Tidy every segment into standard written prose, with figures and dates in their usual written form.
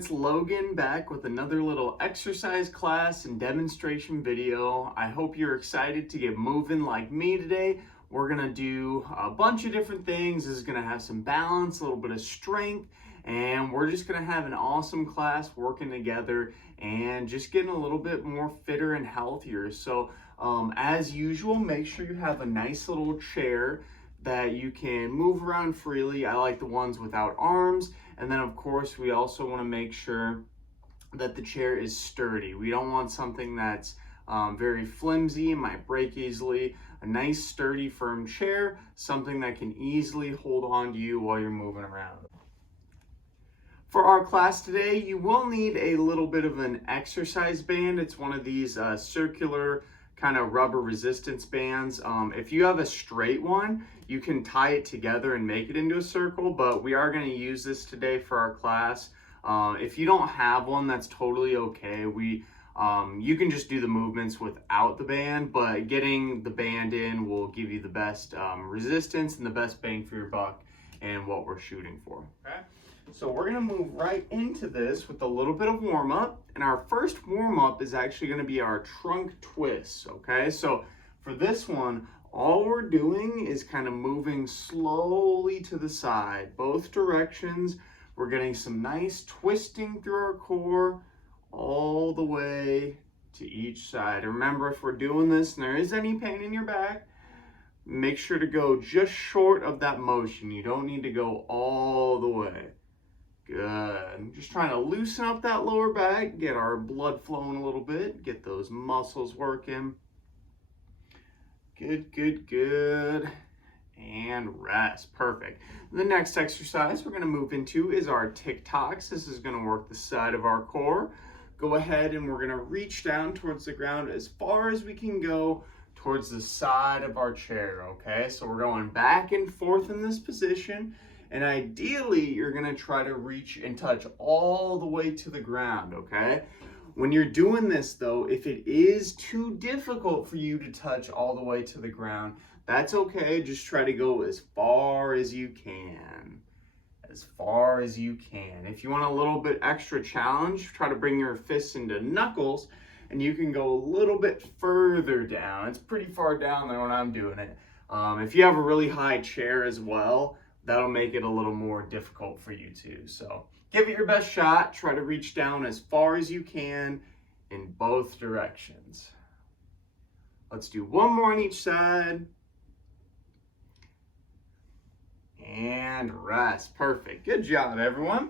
it's Logan back with another little exercise class and demonstration video. I hope you're excited to get moving like me today. We're gonna do a bunch of different things. This is gonna have some balance, a little bit of strength, and we're just gonna have an awesome class working together and just getting a little bit more fitter and healthier. So as usual, make sure you have a nice little chair that you can move around freely. I like the ones without arms. And then of course, we also want to make sure that the chair is sturdy. We don't want something that's very flimsy and might break easily. A nice, sturdy, firm chair, something that can easily hold on to you while you're moving around. For our class today, you will need a little bit of an exercise band. It's one of these circular kind of rubber resistance bands. If you have a straight one, you can tie it together and make it into a circle, but we are going to use this today for our class. If you don't have one, that's totally okay. You can just do the movements without the band, but getting the band in will give you the best resistance and the best bang for your buck and what we're shooting for. Okay? So we're gonna move right into this with a little bit of warm up. And our first warm up is actually gonna be our trunk twists, okay? So for this one, all we're doing is kind of moving slowly to the side, both directions. We're getting some nice twisting through our core all the way to each side. Remember, if we're doing this and there is any pain in your back, make sure to go just short of that motion. You don't need to go all the way. Good. Just trying to loosen up that lower back, get our blood flowing a little bit, get those muscles working. Good, good, good. And rest. Perfect. The next exercise we're going to move into is our TikToks. This is going to work the side of our core. Go ahead and we're going to reach down towards the ground as far as we can go towards the side of our chair, okay? So we're going back and forth in this position. And ideally, you're gonna try to reach and touch all the way to the ground, okay? When you're doing this though, if it is too difficult for you to touch all the way to the ground, that's okay. Just try to go as far as you can. As far as you can. If you want a little bit extra challenge, try to bring your fists into knuckles and you can go a little bit further down. It's pretty far down there when I'm doing it. If you have a really high chair as well, that'll make it a little more difficult for you too. So give it your best shot. Try to reach down as far as you can in both directions. Let's do one more on each side. And rest. Perfect. Good job, everyone.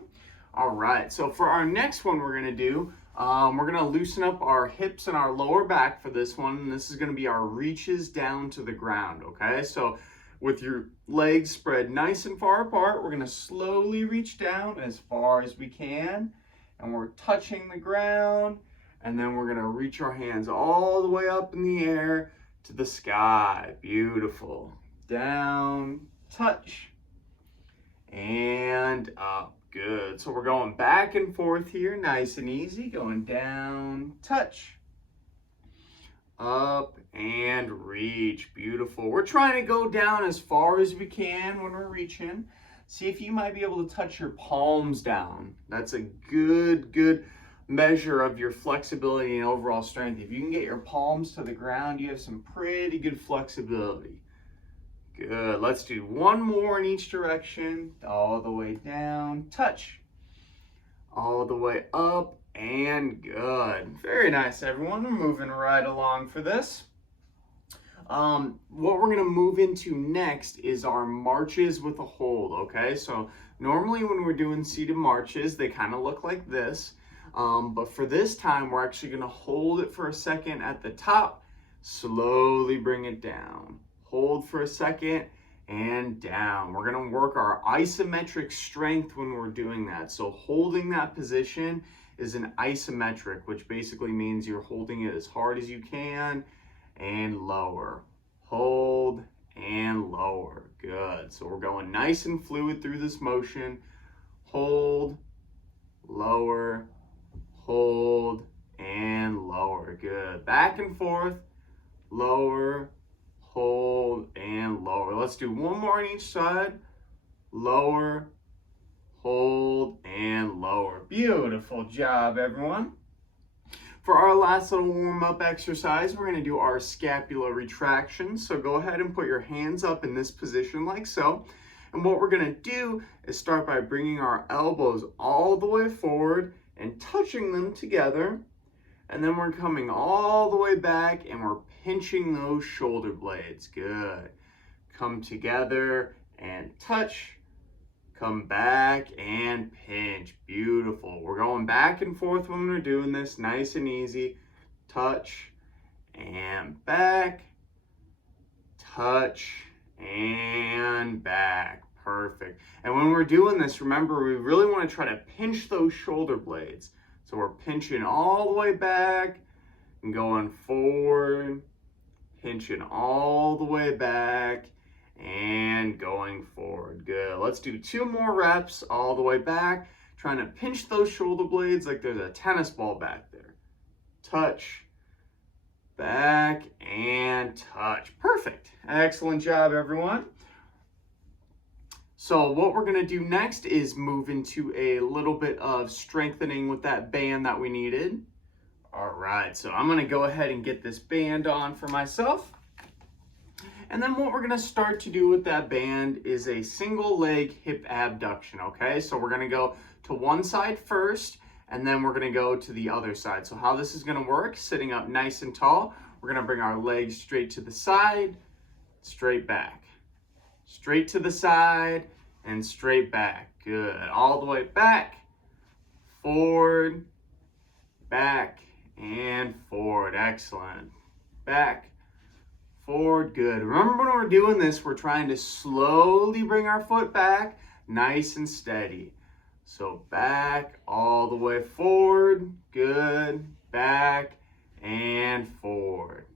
All right, so for our next one we're gonna do, we're gonna loosen up our hips and our lower back for this one. And this is gonna be our reaches down to the ground, okay? So with your legs spread nice and far apart, we're gonna slowly reach down as far as we can, and we're touching the ground, and then we're gonna reach our hands all the way up in the air to the sky. Beautiful. Down, touch, and up. Good. So we're going back and forth here, nice and easy, going down, touch, up, and reach. Beautiful. We're trying to go down as far as we can when we're reaching. See if you might be able to touch your palms down. That's a good measure of your flexibility and overall strength. If you can get your palms to the ground, you have some pretty good flexibility. Good. Let's do one more in each direction. All the way down, touch. All the way up, and good. Very nice, everyone. We're moving right along for this. What we're going to move into next is our marches with a hold, okay? So normally when we're doing seated marches, they kind of look like this. But for this time, we're actually going to hold it for a second at the top, slowly bring it down. Hold for a second and down. We're going to work our isometric strength when we're doing that. So holding that position is an isometric, which basically means you're holding it as hard as you can and lower. Hold and lower. Good. So we're going nice and fluid through this motion. Hold, lower, hold, and lower. Good. Back and forth, lower, hold, and lower. Let's do one more on each side. Lower, hold, and lower. Beautiful job, everyone. For our last little warm-up exercise, we're gonna do our scapula retraction. So go ahead and put your hands up in this position like so. And what we're gonna do is start by bringing our elbows all the way forward and touching them together. And then we're coming all the way back and we're pinching those shoulder blades. Good. Come together and touch. Come back and pinch. Beautiful. We're going back and forth when we're doing this, nice and easy. Touch and back. Touch and back. Perfect. And when we're doing this, remember, we really want to try to pinch those shoulder blades. So we're pinching all the way back and going forward, pinching all the way back and going forward. Good. Let's do 2 more reps all the way back, trying to pinch those shoulder blades like there's a tennis ball back there. Touch, back, and touch. Perfect. Excellent job, everyone. So what we're gonna do next is move into a little bit of strengthening with that band that we needed. All right, so I'm gonna go ahead and get this band on for myself. And then what we're gonna start to do with that band is a single leg hip abduction, okay? So we're gonna go to one side first, and then we're gonna go to the other side. So how this is gonna work, sitting up nice and tall, we're gonna bring our legs straight to the side, straight back. Straight to the side, and straight back. Good. All the way back, forward, back, and forward. Excellent. Back, forward. Good. Remember, when we're doing this, we're trying to slowly bring our foot back, nice and steady. So back, all the way forward. Good. Back and forward.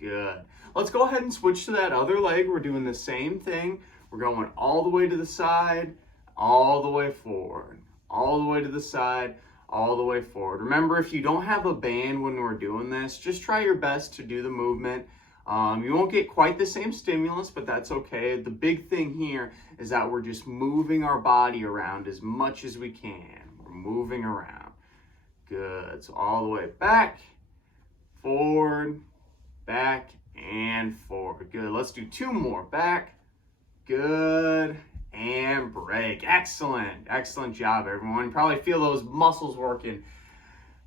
Good. Let's go ahead and switch to that other leg. We're doing the same thing. We're going all the way to the side, all the way forward, all the way to the side, all the way forward. Remember, if you don't have a band when we're doing this, just try your best to do the movement. You won't get quite the same stimulus, but that's okay. The big thing here is that we're just moving our body around as much as we can. We're moving around. Good. So all the way back, forward, back, and forward. Good. Let's do 2 more. Back, good, and break. Excellent. Excellent job, everyone. Probably feel those muscles working.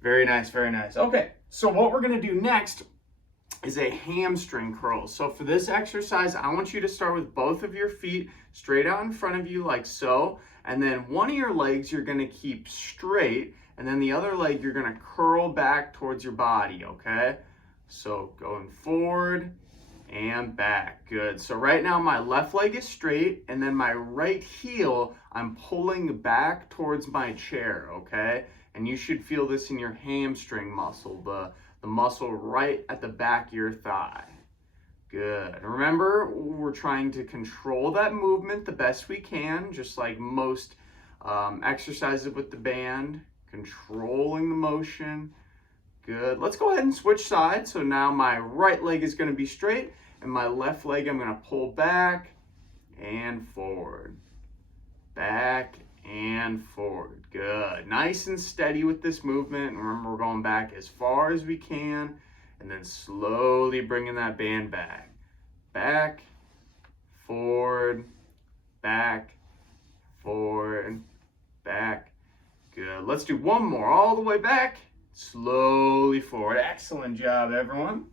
Very nice, very nice. Okay, so what we're gonna do next is a hamstring curl. So for this exercise, I want you to start with both of your feet straight out in front of you like so, and then one of your legs you're gonna keep straight, and then the other leg you're gonna curl back towards your body, okay? So going forward and back. Good. So right now my left leg is straight, and then my right heel I'm pulling back towards my chair, okay? And you should feel this in your hamstring muscle, the muscle right at the back of your thigh. Good. Remember, we're trying to control that movement the best we can, just like most exercises with the band, controlling the motion. Good. Let's go ahead and switch sides. So now my right leg is going to be straight, and my left leg I'm going to pull back and forward. Back and forward. Good. Nice and steady with this movement. Remember, we're going back as far as we can, and then slowly bringing that band back. Back, forward, back, forward, back. Good. Let's do 1 more. All the way back, slowly forward. Excellent job, everyone.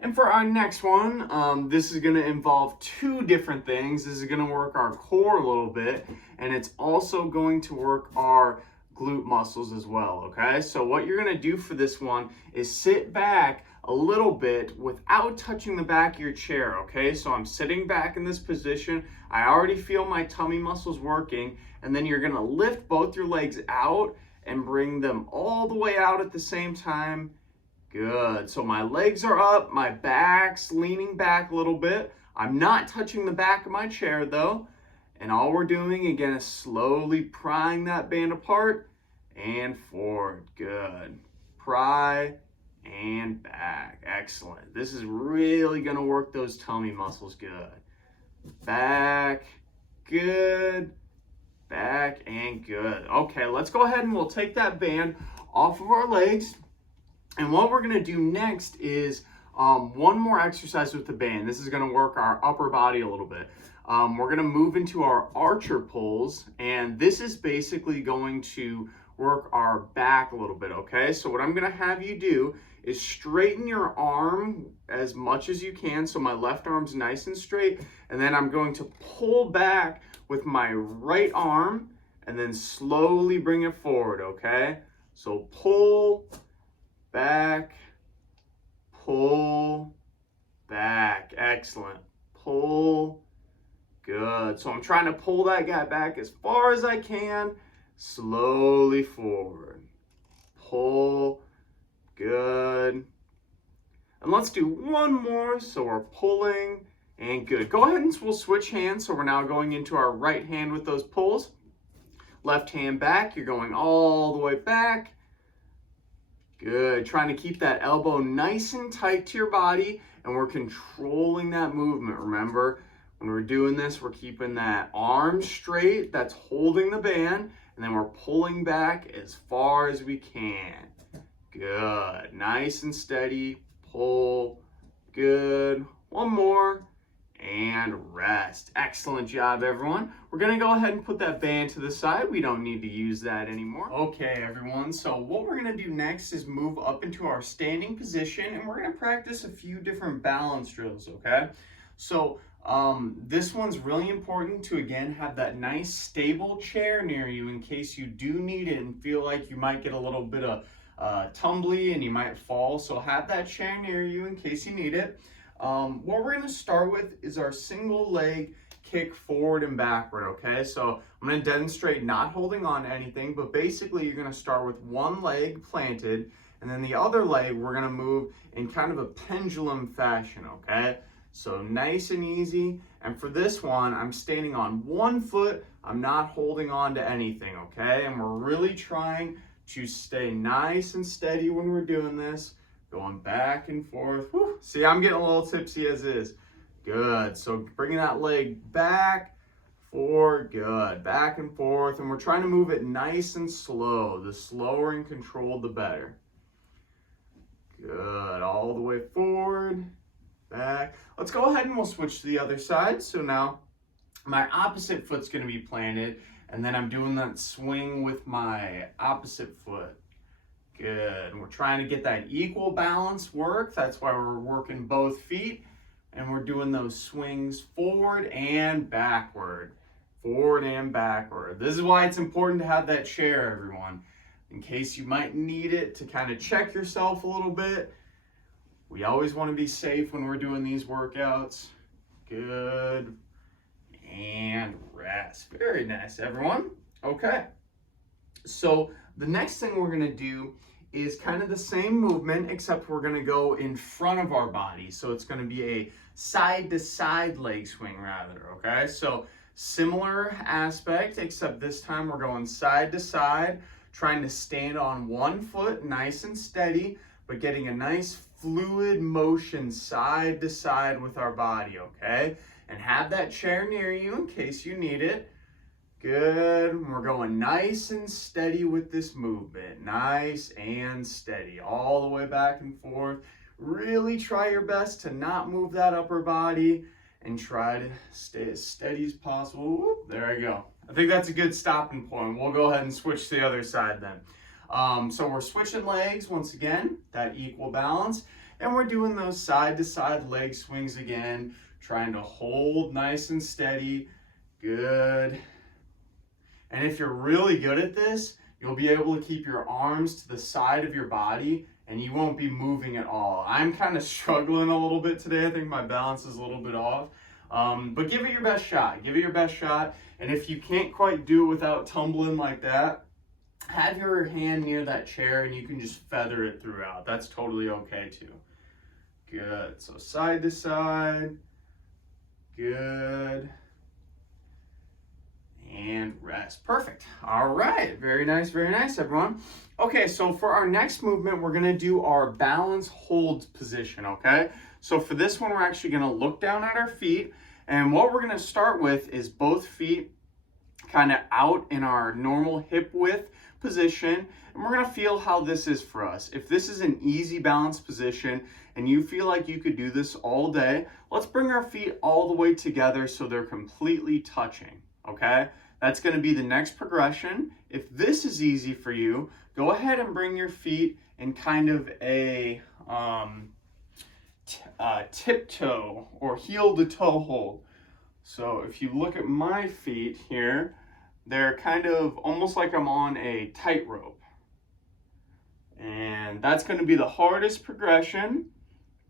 And for our next one, this is going to involve 2 different things. This is going to work our core a little bit, and it's also going to work our glute muscles as well, okay? So what you're going to do for this one is sit back a little bit without touching the back of your chair, okay? So I'm sitting back in this position. I already feel my tummy muscles working, and then you're going to lift both your legs out and bring them all the way out at the same time. Good. So my legs are up, my back's leaning back a little bit. I'm not touching the back of my chair though. And all we're doing again is slowly prying that band apart and forward. Good. Pry and back. Excellent. This is really going to work those tummy muscles. Good. Back. Good. back, and good. Okay, let's go ahead and we'll take that band off of our legs. And what we're gonna do next is one more exercise with the band. This is gonna work our upper body a little bit. We're gonna move into our archer pulls, and this is basically going to work our back a little bit, okay? So what I'm gonna have you do is straighten your arm as much as you can, so my left arm's nice and straight, and then I'm going to pull back with my right arm, and then slowly bring it forward, okay? So pull, back, pull, back. Excellent. Pull, good. So I'm trying to pull that guy back as far as I can, slowly forward. Pull, good. And let's do one more. So we're pulling and good. Go ahead and we'll switch hands. So we're now going into our right hand with those pulls. Left hand back, you're going all the way back. Good, trying to keep that elbow nice and tight to your body, and we're controlling that movement. Remember, when we're doing this, we're keeping that arm straight, that's holding the band, and then we're pulling back as far as we can. Good, nice and steady, pull, good. One more, and rest. Excellent job, everyone. We're gonna go ahead and put that band to the side. We don't need to use that anymore. Okay, everyone, so what we're gonna do next is move up into our standing position, and we're gonna practice a few different balance drills, okay? So this one's really important to, again, have that nice stable chair near you in case you do need it and feel like you might get a little bit of tumbly and you might fall. So have that chair near you in case you need it. What we're going to start with is our single leg kick forward and backward, okay? So I'm going to demonstrate not holding on to anything, but basically you're going to start with one leg planted, and then the other leg we're going to move in kind of a pendulum fashion, okay? So nice and easy. And for this one, I'm standing on one foot. I'm not holding on to anything, okay? And we're really trying to stay nice and steady when we're doing this. Going back and forth. Whew. See, I'm getting a little tipsy as is. Good. So bringing that leg back, forward, good. Back and forth. And we're trying to move it nice and slow. The slower and controlled, the better. Good. All the way forward, back. Let's go ahead and we'll switch to the other side. So now my opposite foot's going to be planted. And then I'm doing that swing with my opposite foot. Good. And we're trying to get that equal balance work. That's why we're working both feet. And we're doing those swings forward and backward. Forward and backward. This is why it's important to have that chair, everyone. In case you might need it to kind of check yourself a little bit. We always want to be safe when we're doing these workouts. Good. And rest. Very nice, everyone. Okay. So the next thing we're going to do is kind of the same movement, except we're going to go in front of our body. So it's going to be a side-to-side leg swing rather, okay? So similar aspect, except this time we're going side to side, trying to stand on one foot nice and steady, but getting a nice fluid motion side to side with our body, okay? And have that chair near you in case you need it. Good. We're going nice and steady with this movement. Nice and steady. All the way back and forth. Really try your best to not move that upper body and try to stay as steady as possible. Whoop, there I go. I think that's a good stopping point. We'll go ahead and switch to the other side then. So we're switching legs once again, that equal balance. And we're doing those side to side leg swings again. Trying to hold nice and steady. Good. And if you're really good at this, you'll be able to keep your arms to the side of your body and you won't be moving at all. I'm kind of struggling a little bit today. I think my balance is a little bit off. But give it your best shot. Give it your best shot. And if you can't quite do it without tumbling like that, have your hand near that chair and you can just feather it throughout. That's totally okay too. Good. So side to side. Good. And rest. Perfect. All right. Very nice, everyone. Okay, so for our next movement, we're going to do our balance hold position, okay? So for this one, we're actually going to look down at our feet. And what we're going to start with is both feet kind of out in our normal hip width position, and we're gonna feel how this is for us. If this is an easy balance position and you feel like you could do this all day, let's bring our feet all the way together so they're completely touching, okay? That's gonna be the next progression. If this is easy for you, go ahead and bring your feet in kind of a tiptoe or heel to toe hold. So if you look at my feet here, they're kind of almost like I'm on a tightrope. And that's going to be the hardest progression.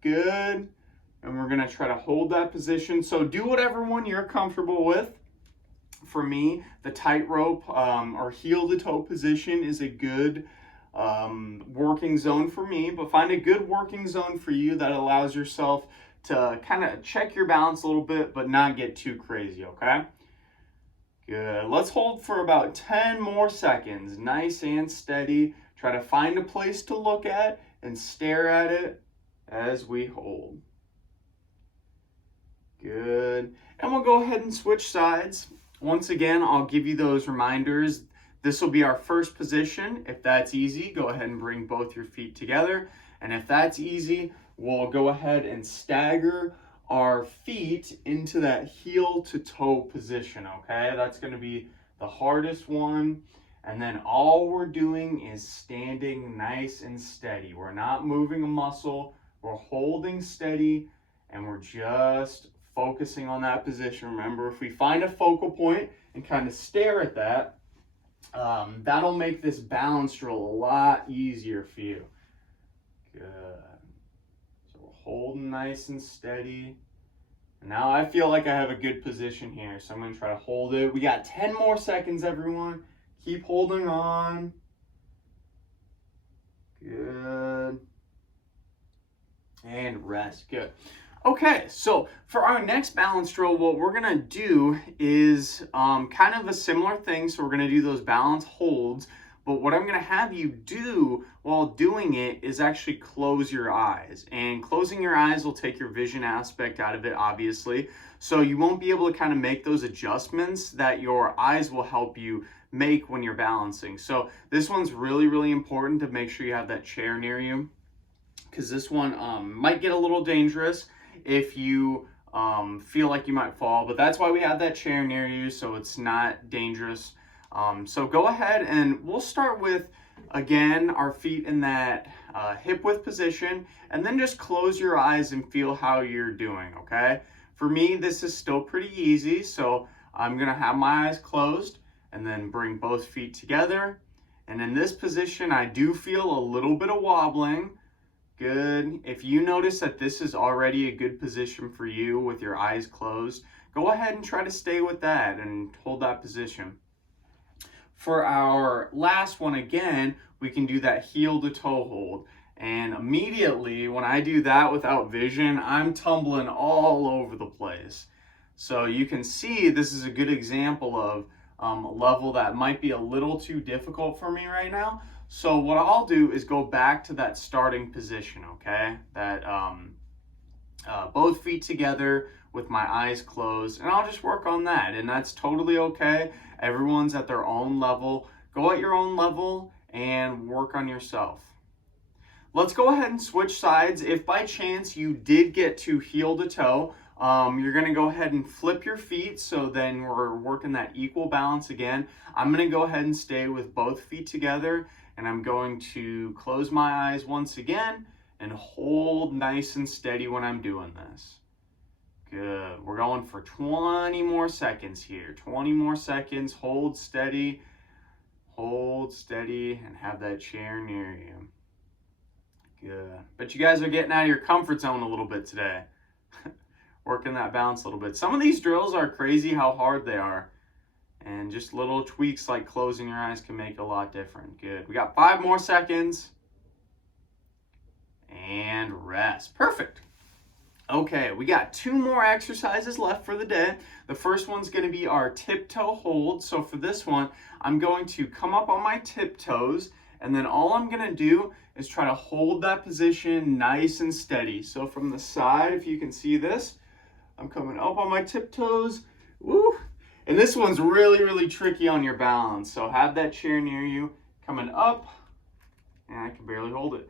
Good. And we're going to try to hold that position. So do whatever one you're comfortable with. For me, the tightrope or heel to toe position is a good working zone for me, but find a good working zone for you that allows yourself to kind of check your balance a little bit, but not get too crazy, okay? Good. Let's hold for about 10 more seconds, nice and steady. Try to find a place to look at and stare at it as we hold. Good. And we'll go ahead and switch sides. Once again, I'll give you those reminders. This will be our first position. If that's easy, go ahead and bring both your feet together. And if that's easy, we'll go ahead and stagger our feet into that heel to toe position, okay? That's gonna be the hardest one. And then all we're doing is standing nice and steady. We're not moving a muscle, we're holding steady, and we're just focusing on that position. Remember, if we find a focal point and kind of stare at that, that'll make this balance drill a lot easier for you. Good. So we're holding nice and steady. And now I feel like I have a good position here, so I'm going to try to hold it. We got 10 more seconds, everyone. Keep holding on. Good. And rest. Good. Okay, so for our next balance drill, what we're gonna do is kind of a similar thing. So we're gonna do those balance holds, but what I'm gonna have you do while doing it is actually close your eyes. And closing your eyes will take your vision aspect out of it, obviously. So you won't be able to kind of make those adjustments that your eyes will help you make when you're balancing. So this one's really, really important to make sure you have that chair near you, because this one might get a little dangerous if you feel like you might fall, but that's why we have that chair near you, so it's not dangerous. So go ahead and we'll start with, again, our feet in that hip width position, and then just close your eyes and feel how you're doing, okay? For me, this is still pretty easy, so I'm gonna have my eyes closed and then bring both feet together. And in this position, I do feel a little bit of wobbling. Good. If you notice that this is already a good position for you with your eyes closed, go ahead and try to stay with that and hold that position. For our last one, again, we can do that heel to toe hold. And immediately when I do that without vision, I'm tumbling all over the place. So you can see this is a good example of a level that might be a little too difficult for me right now. So what I'll do is go back to that starting position, okay? That both feet together with my eyes closed, and I'll just work on that, and that's totally okay. Everyone's at their own level. Go at your own level and work on yourself. Let's go ahead and switch sides. If by chance you did get to heel to toe, you're gonna go ahead and flip your feet, so then we're working that equal balance again. I'm gonna go ahead and stay with both feet together, and I'm going to close my eyes once again and hold nice and steady when I'm doing this. Good. We're going for 20 more seconds here. 20 more seconds. Hold steady, and have that chair near you. Good. But you guys are getting out of your comfort zone a little bit today. Working that balance a little bit. Some of these drills are crazy how hard they are. And just little tweaks like closing your eyes can make a lot different. Good. We got 5 more seconds. And rest. Perfect. Okay, we got 2 more exercises left for the day. The first one's going to be our tiptoe hold. So for this one, I'm going to come up on my tiptoes, and then all I'm going to do is try to hold that position nice and steady. So from the side, if you can see this, I'm coming up on my tiptoes. Woo! And this one's really, really tricky on your balance. So have that chair near you, coming up, and I can barely hold it.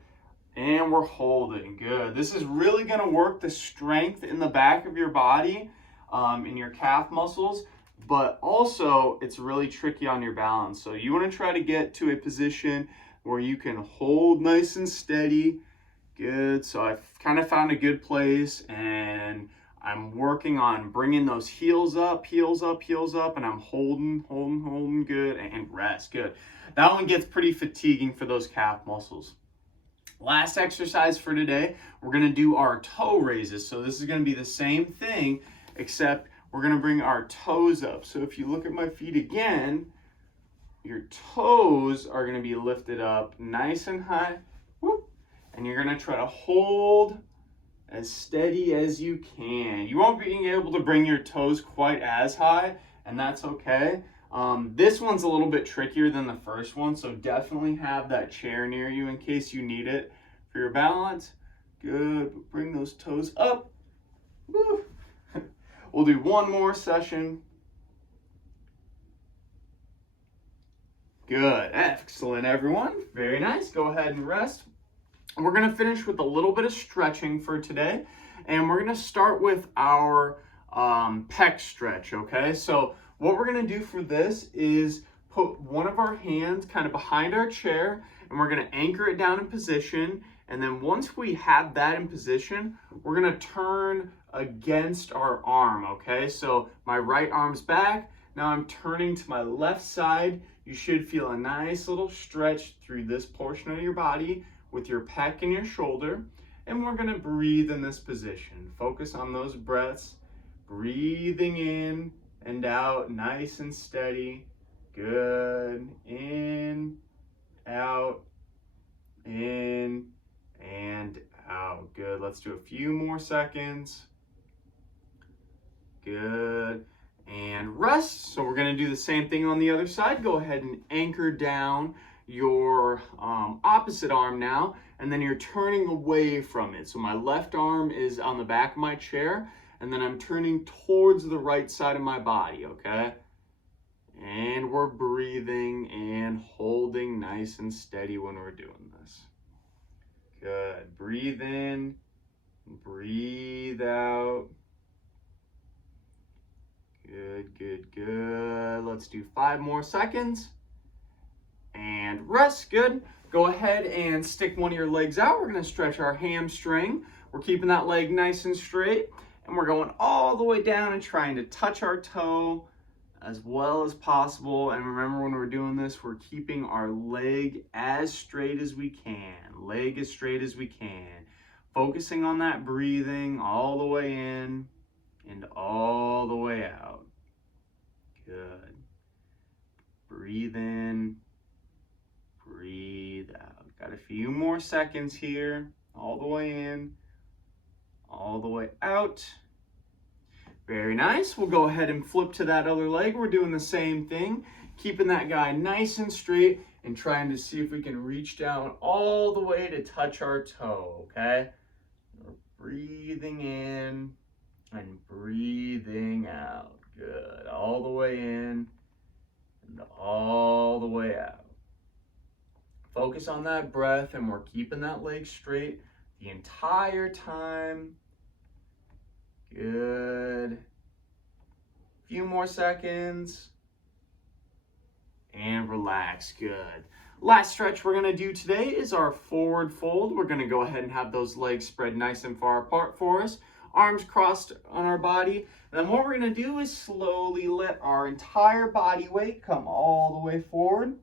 And we're holding, good. This is really gonna work the strength in the back of your body, in your calf muscles, but also it's really tricky on your balance. So you wanna try to get to a position where you can hold nice and steady. Good, so I've kind of found a good place, and I'm working on bringing those heels up, and I'm holding, good, and rest, good. That one gets pretty fatiguing for those calf muscles. Last exercise for today, we're gonna do our toe raises. So this is gonna be the same thing, except we're gonna bring our toes up. So if you look at my feet again, your toes are gonna be lifted up nice and high, whoop, and you're gonna try to hold as steady as you can. You won't be able to bring your toes quite as high, and that's okay. This one's a little bit trickier than the first one, so definitely have that chair near you in case you need it for your balance. Good, bring those toes up. Woo. We'll do one more session. Good, excellent everyone. Very nice, go ahead and rest. We're gonna finish with a little bit of stretching for today, and we're gonna start with our pec stretch, okay? So what we're gonna do for this is put one of our hands kind of behind our chair, and we're gonna anchor it down in position, and then once we have that in position, we're gonna turn against our arm, okay? So my right arm's back, now I'm turning to my left side. You should feel a nice little stretch through this portion of your body with your pec and your shoulder, and we're gonna breathe in this position. Focus on those breaths, breathing in and out, nice and steady. Good, in, out, in, and out. Good, let's do a few more seconds. Good, and rest. So we're gonna do the same thing on the other side. Go ahead and anchor down your opposite arm now, and then you're turning away from it. So my left arm is on the back of my chair, and then I'm turning towards the right side of my body, okay? And we're breathing and holding nice and steady when we're doing this. Good, breathe in, breathe out. Good, good, good. Let's do 5 more seconds. And rest, good. Go ahead and stick one of your legs out. We're gonna stretch our hamstring. We're keeping that leg nice and straight, and we're going all the way down and trying to touch our toe as well as possible. And remember, when we're doing this, we're keeping our leg as straight as we can. Leg as straight as we can. Focusing on that breathing all the way in and all the way out. Good. Breathe in. Breathe out. Got a few more seconds here. All the way in, all the way out. Very nice. We'll go ahead and flip to that other leg. We're doing the same thing, keeping that guy nice and straight and trying to see if we can reach down all the way to touch our toe, okay? We're breathing in and breathing out. Good. All the way in and all the way out. Focus on that breath, and we're keeping that leg straight the entire time. Good. Few more seconds. And relax, good. Last stretch we're gonna do today is our forward fold. We're gonna go ahead and have those legs spread nice and far apart for us. Arms crossed on our body. And then what we're gonna do is slowly let our entire body weight come all the way forward.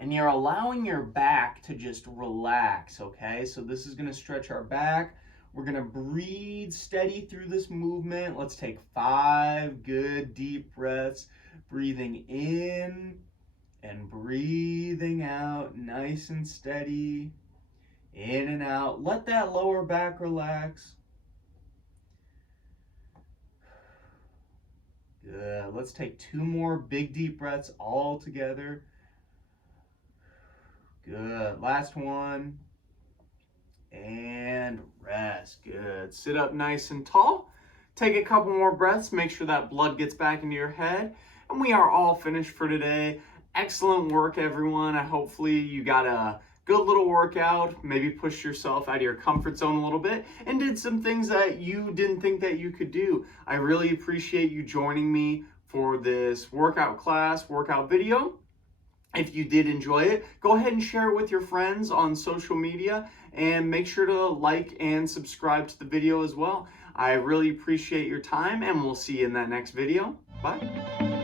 And you're allowing your back to just relax, okay? So this is gonna stretch our back. We're gonna breathe steady through this movement. Let's take 5 good deep breaths. Breathing in and breathing out, nice and steady. In and out. Let that lower back relax. Good. Let's take 2 more big deep breaths all together. Good. Last one. And rest. Good. Sit up nice and tall. Take a couple more breaths, make sure that blood gets back into your head, and we are all finished for today. Excellent work, everyone. Hopefully you got a good little workout, maybe pushed yourself out of your comfort zone a little bit and did some things that you didn't think that you could do. I really appreciate you joining me for this workout class, workout video. If you did enjoy it, go ahead and share it with your friends on social media and make sure to like and subscribe to the video as well. I really appreciate your time and we'll see you in that next video. Bye.